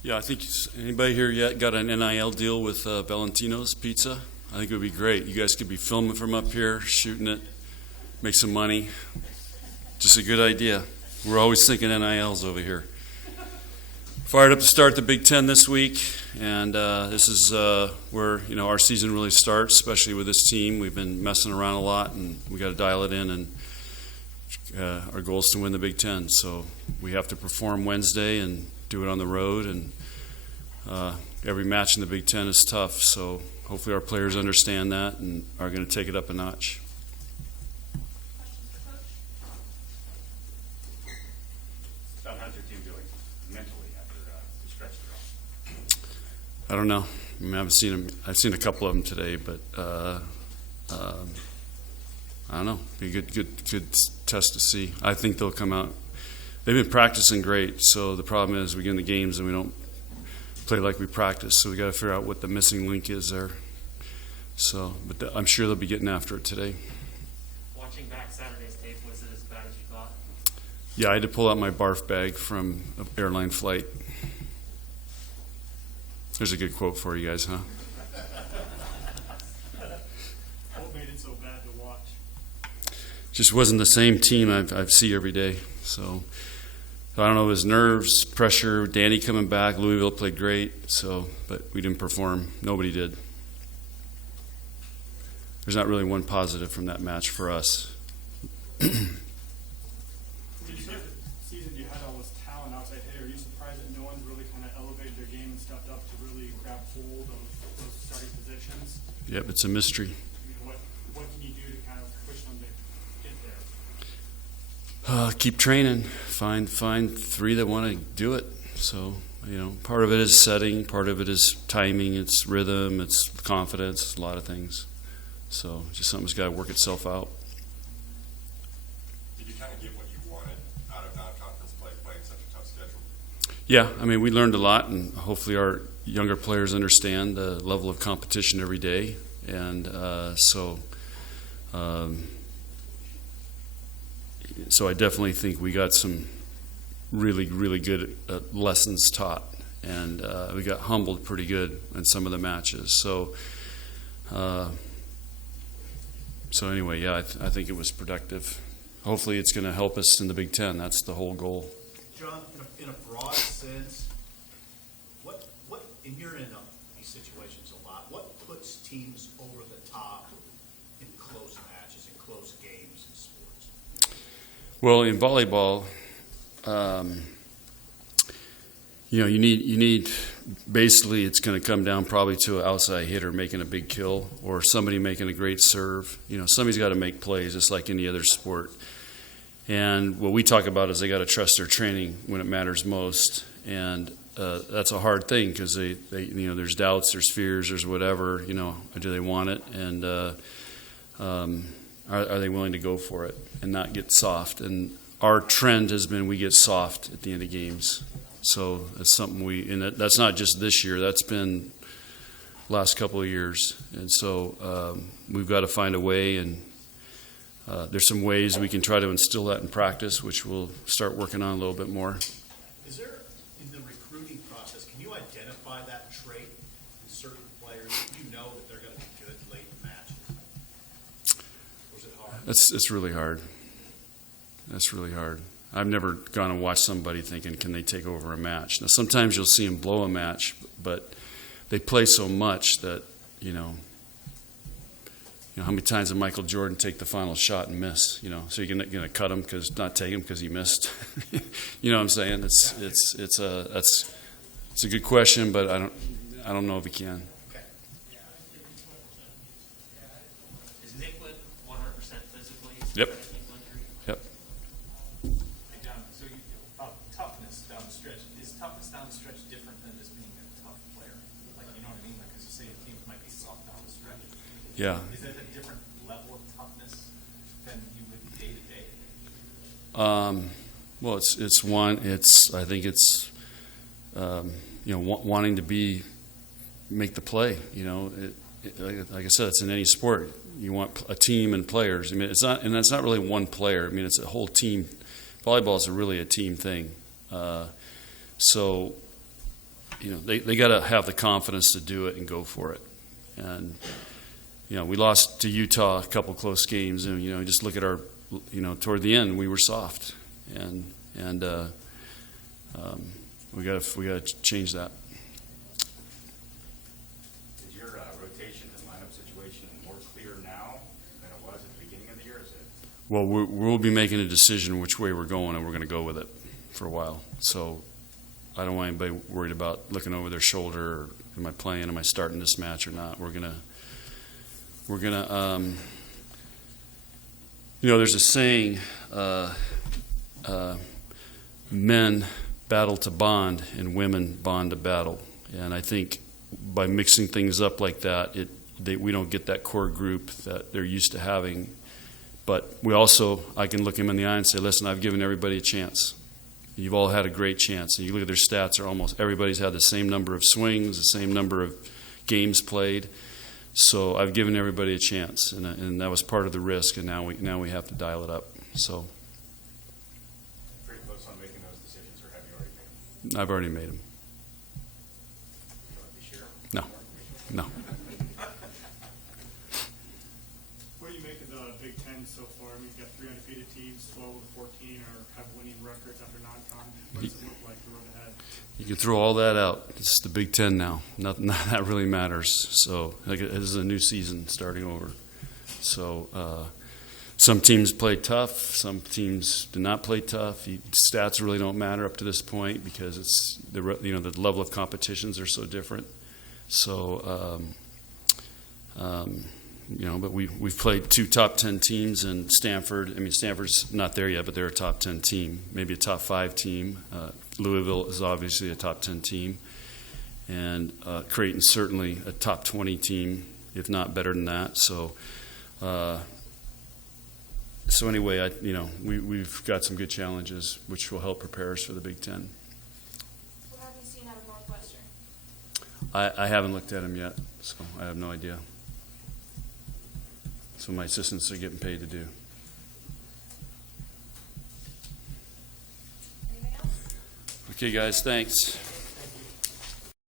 Yeah, I think anybody here yet got an NIL deal with Valentino's Pizza? I think it would be great. You guys could be filming from up here, shooting it, make some money. Just a good idea. We're always thinking NILs over here. Fired up to start the Big Ten this week, and this is where our season really starts, especially with this team. We've been messing around a lot, and we got to dial it in. And our goal is to win the Big Ten, so we have to perform Wednesday and do it on the road. And every match in the Big Ten is tough, so hopefully our players understand that and are going to take it up a notch. How's your team doing mentally after the stretch they're on? I don't know. I mean, I haven't seen them. I've seen a couple of them today, but I don't know. Be a good test to see. I think they'll come out. They've been practicing great. So the problem is we get in the games and we don't play like we practice. So we got to figure out what the missing link is there. So, but I'm sure they'll be getting after it today. Watching back Saturday's tape, was it as bad as you thought? Yeah, I had to pull out my barf bag from an airline flight. There's a good quote for you guys, huh? What made it so bad to watch? Just wasn't the same team I see every day. So I don't know, it was nerves, pressure, Danny coming back, Louisville played great, but we didn't perform. Nobody did. There's not really one positive from that match for us. Did you start the season, you had all this talent outside hitter. Are you surprised that no one's really kind of elevated their game and stepped up to really grab hold of those starting positions? Yep, it's a mystery. I mean, what can you do to kind of push them to get there? Keep training. Find three that want to do it. So, part of it is setting, part of it is timing, it's rhythm, it's confidence, it's a lot of things. So, just something's got to work itself out. Did you kind of get what you wanted out of non-conference play, playing such a tough schedule? Yeah, I mean, we learned a lot, and hopefully our younger players understand the level of competition every day. And so I definitely think we got some really, really good lessons taught, and we got humbled pretty good in some of the matches. So anyway, yeah, I think it was productive. Hopefully it's going to help us in the Big Ten. That's the whole goal. John, in a broad sense, what and you're in these situations a lot, what puts teams over the top in close matches, in close games in sports? Well, in volleyball, you need basically it's going to come down probably to an outside hitter making a big kill or somebody making a great serve. Somebody's got to make plays just like any other sport. And what we talk about is they got to trust their training when it matters most. And that's a hard thing because they there's doubts, there's fears, there's whatever. Do they want it? And are they willing to go for it and not get soft? And our trend has been we get soft at the end of games. So that's something and that's not just this year. That's been last couple of years. And so we've got to find a way, and there's some ways we can try to instill that in practice, which we'll start working on a little bit more. Is there, in the recruiting process, can you identify that trait in certain players? You know that they're going to be good late in matches. Or is it hard? It's really hard. That's really hard. I've never gone and watched somebody thinking, can they take over a match? Now, sometimes you'll see them blow a match, but they play so much that, how many times did Michael Jordan take the final shot and miss? So you're going to cut him not take him because he missed. You know what I'm saying? It's a good question, but I don't know if he can. Is Nicklet 100% physically? Yep. Yep. Hey, John, so about toughness down the stretch. Is toughness down the stretch different than just being a tough player? Like, you know what I mean? Like, because you say the teams might be soft down the stretch. Yeah. Is that a different level of toughness than you would day to day? Well, I think it's wanting to make the play. Like I said, it's in any sport. You want a team and players. I mean, it's not really one player. I mean, it's a whole team. Volleyball is really a team thing. So they got to have the confidence to do it and go for it. And we lost to Utah a couple close games, and just look at our, toward the end we were soft, and we got to change that. Is your rotation and lineup situation more clear now than it was at the beginning of the year? Is it? Well, we'll be making a decision which way we're going, and we're going to go with it for a while. So I don't want anybody worried about looking over their shoulder. Or, am I playing? Am I starting this match or not? We're gonna. There's a saying: men battle to bond, and women bond to battle. And I think by mixing things up like that, we don't get that core group that they're used to having. But I can look them in the eye and say, listen, I've given everybody a chance. You've all had a great chance. And you look at their stats, almost everybody's had the same number of swings, the same number of games played. So I've given everybody a chance, and that was part of the risk, and now we have to dial it up. So Pretty close on making those decisions, or have you already made them? I've already made them. Do you want to share? No. No. What do you make of the Big Ten so far? I mean, you've got 3 undefeated teams, 12 of the 14 have winning records after non-con. What does it look like the road ahead? You can throw all that out. It's the Big Ten now. Nothing that really matters. So this is a new season starting over. So some teams play tough. Some teams do not play tough. Stats really don't matter up to this point because it's the level of competitions are so different. So but we've played 2 top 10 teams in Stanford. I mean, Stanford's not there yet, but they're a top 10 team, maybe a top 5 team. Louisville is obviously a top 10 team, and Creighton's certainly a top 20 team, if not better than that. So, anyway, we've got some good challenges, which will help prepare us for the Big Ten. What have you seen out of Northwestern? I haven't looked at them yet, so I have no idea. So my assistants are getting paid to do. Anything else? Okay, guys, thanks.